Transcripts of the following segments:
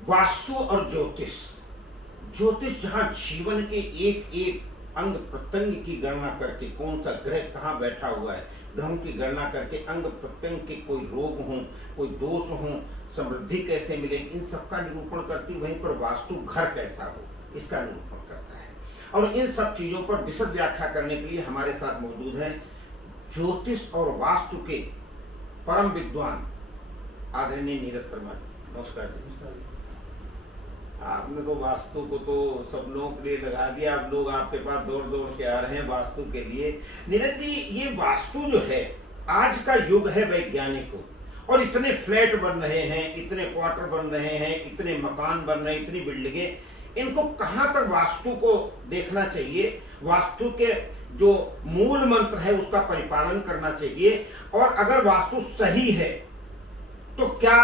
वास्तु और ज्योतिष। ज्योतिष जहाँ जीवन के एक एक अंग प्रत्यंग की गणना करके कौन सा ग्रह कहाँ बैठा हुआ है, ग्रहों की गणना करके अंग प्रत्यंग के कोई रोग हों, कोई दोष हों, समृद्धि कैसे मिले, इन सब का निरूपण करती। वहीं पर वास्तु घर कैसा हो, इसका निरूपण करता है। और इन सब चीज़ों पर विशद व्याख्या करने के लिए हमारे साथ मौजूद हैं ज्योतिष और वास्तु के परम विद्वान आदरणीय नीरज शर्मा जी। नमस्कार जी। आपने तो वास्तु को तो सब लोगों के लिए लगा दिया, अब लोग आपके पास दौड़ दौड़ के आ रहे हैं वास्तु के लिए। नीरज जी, ये वास्तु जो है आज का युग है वैज्ञानिक को, और इतने फ्लैट बन रहे हैं, इतने क्वार्टर बन रहे हैं, इतने मकान बन रहे हैं, इतनी बिल्डिंगें, इनको कहाँ तक वास्तु को देखना चाहिए, वास्तु के जो मूल मंत्र है उसका परिपालन करना चाहिए, और अगर वास्तु सही है तो क्या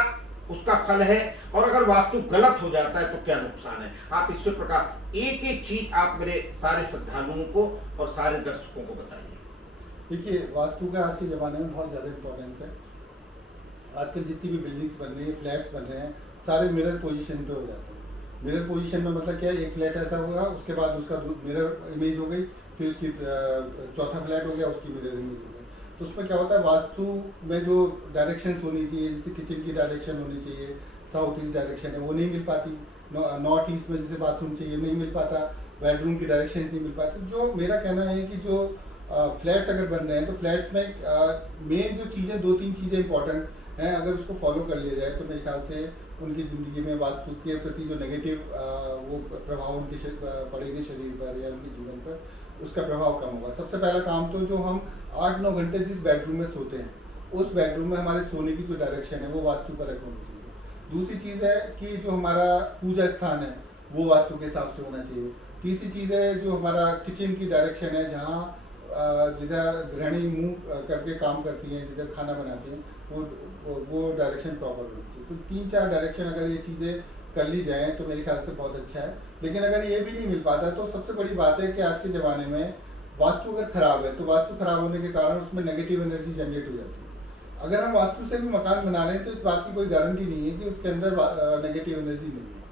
उसका फल है, और अगर वास्तु गलत हो जाता है तो क्या नुकसान है। आप इससे प्रकार एक एक चीज आप मेरे सारे श्रद्धालुओं को और सारे दर्शकों को बताइए। देखिए, वास्तु का आज के ज़माने में बहुत ज़्यादा इम्पोर्टेंस है। आजकल जितनी भी बिल्डिंग्स बन रही है, फ्लैट्स बन रहे हैं, सारे मिरर पोजीशन पे हो जाते हैं। मिरर पोजीशन में मतलब क्या है, एक फ्लैट ऐसा होगा, उसके बाद उसका मिरर इमेज हो गई, फिर उसकी चौथा फ्लैट हो गया, उसकी मिरर इमेज हो गई। तो उसमें क्या होता है, वास्तु में जो डायरेक्शंस होनी चाहिए, जैसे किचन की डायरेक्शन होनी चाहिए, साउथ ईस्ट डायरेक्शन है वो नहीं मिल पाती, नॉर्थ ईस्ट में जैसे बाथरूम चाहिए नहीं मिल पाता, बेडरूम की डायरेक्शन नहीं मिल पाती। जो मेरा कहना है कि जो फ्लैट्स अगर बन रहे हैं तो फ्लैट्स में मेन जो चीज़ें, दो तीन चीज़ें इंपॉर्टेंट हैं, अगर उसको फॉलो कर लिया जाए तो मेरे ख्याल से उनकी ज़िंदगी में वास्तु के प्रति जो नेगेटिव वो प्रभाव उनके पड़ेंगे शरीर पर या उनके जीवन पर, उसका प्रभाव कम होगा। सबसे पहला काम तो जो हम 8-9 घंटे जिस बेडरूम में सोते हैं, उस बेडरूम में हमारे सोने की जो डायरेक्शन है वो वास्तु पर होनी चाहिए। दूसरी चीज़ है कि जो हमारा पूजा स्थान है वो वास्तु के हिसाब से होना चाहिए। तीसरी चीज़ है जो हमारा किचन की डायरेक्शन है, जहाँ जिधर गृहिणी मुँह करके काम करती हैं, जिधर खाना बनाते हैं, वो डायरेक्शन प्रॉपर होनी चाहिए। तो 3-4 डायरेक्शन अगर ये चीज़ें कर ली जाएँ तो मेरे ख्याल से बहुत अच्छा है। लेकिन अगर ये भी नहीं मिल पाता तो सबसे बड़ी बात है कि आज के ज़माने में वास्तु अगर खराब है तो वास्तु खराब होने के कारण उसमें नेगेटिव एनर्जी जनरेट हो जाती है। अगर हम वास्तु से भी मकान बना रहे हैं तो इस बात की कोई गारंटी नहीं है कि उसके अंदर नेगेटिव एनर्जी नहीं है।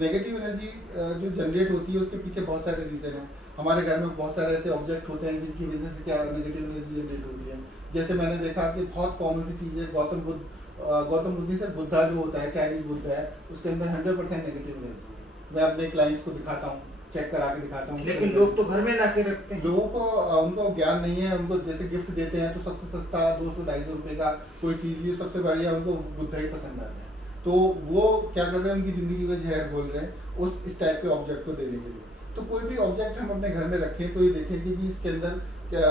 नेगेटिव एनर्जी जो जनरेट होती है उसके पीछे बहुत सारे रीज़न हैं। हमारे घर में बहुत सारे ऐसे ऑब्जेक्ट होते हैं जिनकी वजह से क्या नेगेटिव एनर्जी जनरेट होती है। जैसे मैंने देखा कि बहुत कॉमन सी चीज़ है, गौतम बुद्ध से बुद्धा जो होता है, चाइनीज बुद्ध है, उसके अंदर 100% नेगेटिव एनर्जी है। मैं अपने क्लाइंट्स को दिखाता हूँ, चेक करा के दिखाता हूँ। लेकिन लोग तो घर में ला के रखते हैं। लोगों को उनको ज्ञान नहीं है। उनको जैसे गिफ्ट देते हैं तो सबसे सस्ता 200-250 रुपये का कोई चीज़ ये सबसे बढ़िया उनको बुद्धा ही पसंद आता है। तो वो क्या कर रहे हैं, उनकी ज़िंदगी में जहर बोल रहे हैं उस इस टाइप के ऑब्जेक्ट को देने के लिए। तो कोई भी ऑब्जेक्ट हम अपने घर में रखें तो ये देखें कि इसके अंदर क्या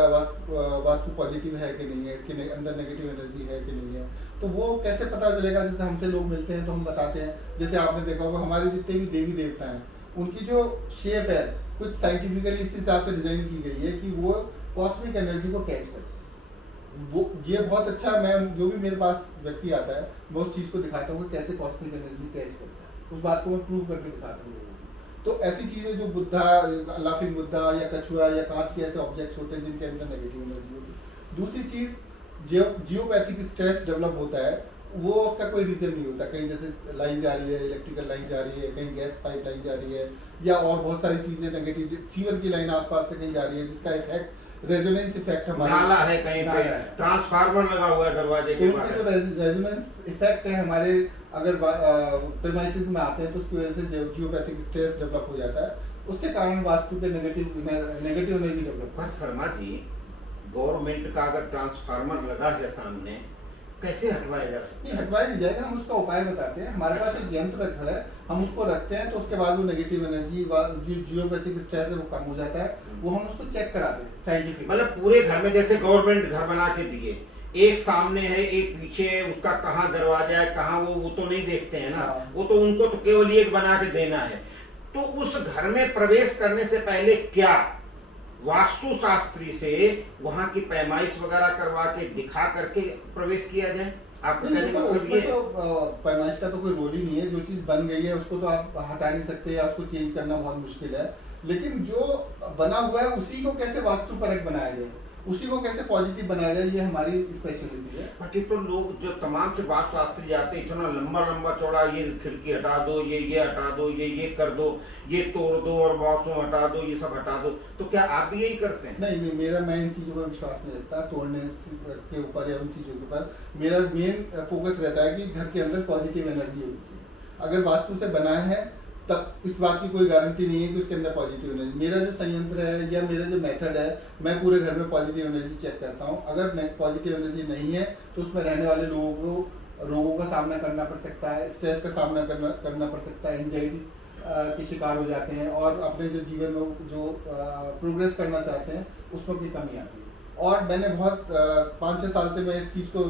वास्तु पॉजिटिव है कि नहीं है, इसके अंदर नेगेटिव एनर्जी है कि नहीं है। तो वो कैसे पता चलेगा। जैसे हमसे लोग मिलते हैं तो हम बताते हैं। जैसे आपने देखा होगा हमारे जितने भी देवी देवता हैं उनकी जो शेप है कुछ साइंटिफिकली इस हिसाब से डिजाइन की गई है कि वो कॉस्मिक एनर्जी को कैच करे। वो ये बहुत अच्छा, मैं जो भी मेरे पास व्यक्ति आता है मैं उस चीज़ को दिखाता हूँ कि कैसे कॉस्मिक एनर्जी कैच करता है। उस बात को मैं प्रूव करके दिखाता हूँ लोगों को। तो ऐसी चीज़ें जो बुद्धा, लाफिंग बुद्धा या कछुआ या कांच के ऐसे ऑब्जेक्ट्स होते हैं जिनके अंदर नेगेटिव एनर्जी होती है। दूसरी चीज़ जियोपैथिक स्ट्रेस डेवलप होता है, वो उसका कोई रीज़न नहीं होता। कहीं जैसे लाइन जा रही है, इलेक्ट्रिकल लाइन जा रही है, कहीं गैस पाइप लाइन जा रही है, या और बहुत सारी चीज़ें नेगेटिव, सीवर की लाइन आसपास से कहीं जा रही है जिसका इफेक्ट रेजोनेंस इफेक्ट हमारे नाला है, कहीं पे ट्रांसफार्मर लगा हुआ है दरवाजे के बाहर। जो रेजोनेंस इफेक्ट है हमारे अगर प्रेमाइसिस में आते हैं तो उसकी वजह से जियोपैथिक स्ट्रेस डेवलप हो जाता है। उसके कारण वास्तु के नेगेटिव एनर्जी डेवलप। पर शर्मा जी, गवर्नमेंट का अगर ट्रांसफार्मर लगा है सामने, कैसे हटवाया जा सकता है? नहीं, हटवाया नहीं जाएगा। हम उसका उपाय बताते हैं। हमारे पास एक यंत्र रखा है, हम उसको रखते हैं तो उसके बाद वो नेगेटिव एनर्जी जो जियोपैथिक स्ट्रेस है वो कम हो जाता है। वो हम उसको चेक कराते हैं साइंटिफिक। मतलब पूरे घर में जैसे गवर्नमेंट घर बना के दिए, एक सामने है एक पीछे है, उसका कहाँ दरवाजा है कहाँ वो तो नहीं देखते हैं ना। वो तो उनको तो केवल एक बना के देना है। तो उस घर में प्रवेश करने से पहले क्या वास्तु शास्त्री से वहां की पैमाइश वगैरह करवा के दिखा करके प्रवेश किया जाए? आपका कहने का मतलब ये है? पैमाइश का तो कोई रोल ही नहीं है। जो चीज़ बन गई है उसको तो आप हटा नहीं सकते या उसको चेंज करना बहुत मुश्किल है। लेकिन जो बना हुआ है उसी को कैसे वास्तु परक बनाया जाए। उसी को कैसे पॉजिटिव बनाया जाए, ये हमारी स्पेशलिटी है। बट ये तो लोग जो तमाम से वास्तुशास्त्री जाते हैं, इतना लंबा लंबा चौड़ा, ये खिड़की हटा दो, ये हटा दो, ये कर दो, ये तोड़ दो और वॉशरूम हटा दो, ये सब हटा दो, तो क्या आप भी यही करते हैं? नहीं, मैं इन चीज़ों पर विश्वास नहीं रखता, तोड़ने के ऊपर या उन चीज़ों के ऊपर। मेरा मेन फोकस रहता है कि घर के अंदर पॉजिटिव एनर्जी होनी चाहिए। अगर वास्तु से बना है तब इस बात की कोई गारंटी नहीं है कि उसके अंदर पॉजिटिव एनर्जी, मेरा जो संयंत्र है या मेरा जो मेथड है, मैं पूरे घर में पॉजिटिव एनर्जी चेक करता हूँ। अगर पॉजिटिव एनर्जी नहीं है तो उसमें रहने वाले लोगों को रोगों का सामना करना पड़ सकता है, स्ट्रेस का सामना करना पड़ सकता है, एंजाइटी के शिकार हो जाते हैं और अपने जो जीवन में जो प्रोग्रेस करना चाहते हैं उसमें भी कमी आती है। और मैंने बहुत 5-6 साल से मैं इस चीज़ को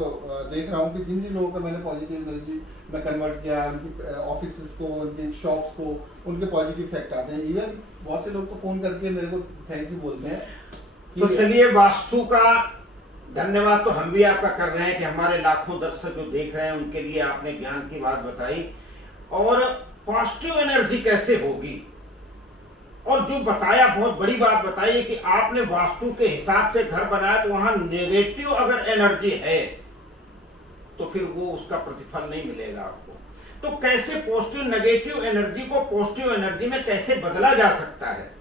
देख रहा हूँ कि जिन जिन लोगों का मैंने पॉजिटिव एनर्जी में कन्वर्ट किया, उनकी ऑफिस को, उनकी शॉप्स को, उनके पॉजिटिव इफेक्ट आते हैं। इवन बहुत से लोग तो फ़ोन करके मेरे को थैंक यू बोलते हैं। तो चलिए, वास्तु का धन्यवाद तो हम भी आपका कर रहे हैं कि हमारे लाखों दर्शक जो देख रहे हैं उनके लिए आपने ज्ञान की बात बताई, और पॉजिटिव एनर्जी कैसे होगी, और जो बताया, बहुत बड़ी बात बताई है कि आपने वास्तु के हिसाब से घर बनाया, तो वहां नेगेटिव अगर एनर्जी है तो फिर वो उसका प्रतिफल नहीं मिलेगा आपको। तो कैसे पॉजिटिव नेगेटिव एनर्जी को पॉजिटिव एनर्जी में कैसे बदला जा सकता है,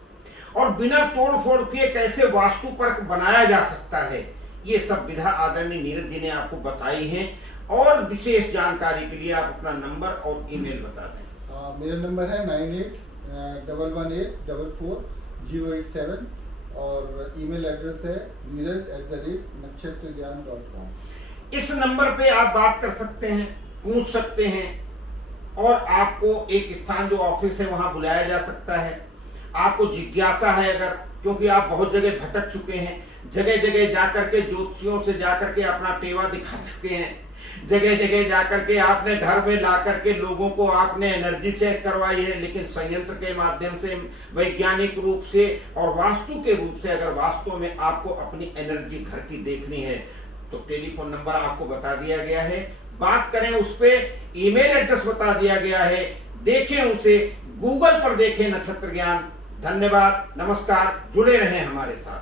और बिना तोड़ फोड़ किए कैसे वास्तु पर बनाया जा सकता है, ये सब विधा आदरणीय नीरज जी ने आपको बताई है। और विशेष जानकारी के लिए आप अपना नंबर और ईमेल बता दें। मेरा नंबर है 9811844087 और ईमेल एड्रेस है neeraj@nakshatragyan.com। इस नंबर पे आप बात कर सकते हैं, पूछ सकते हैं, और आपको एक स्थान जो ऑफिस है वहां बुलाया जा सकता है। आपको जिज्ञासा है अगर, क्योंकि आप बहुत जगह भटक चुके हैं, जगह जगह जाकर के ज्योतिषियों से जाकर के अपना टेवा दिखा चुके हैं, जगह जगह जाकर के आपने घर में ला करके लोगों को आपने एनर्जी चेक करवाई है, लेकिन संयंत्र के माध्यम से, वैज्ञानिक रूप से और वास्तु के रूप से अगर वास्तव में आपको अपनी एनर्जी घर की देखनी है तो टेलीफोन नंबर आपको बता दिया गया है, बात करें उस पे, ईमेल एड्रेस बता दिया गया है, देखें उसे, गूगल पर देखें नक्षत्र ज्ञान। धन्यवाद, नमस्कार, जुड़े रहें हमारे साथ।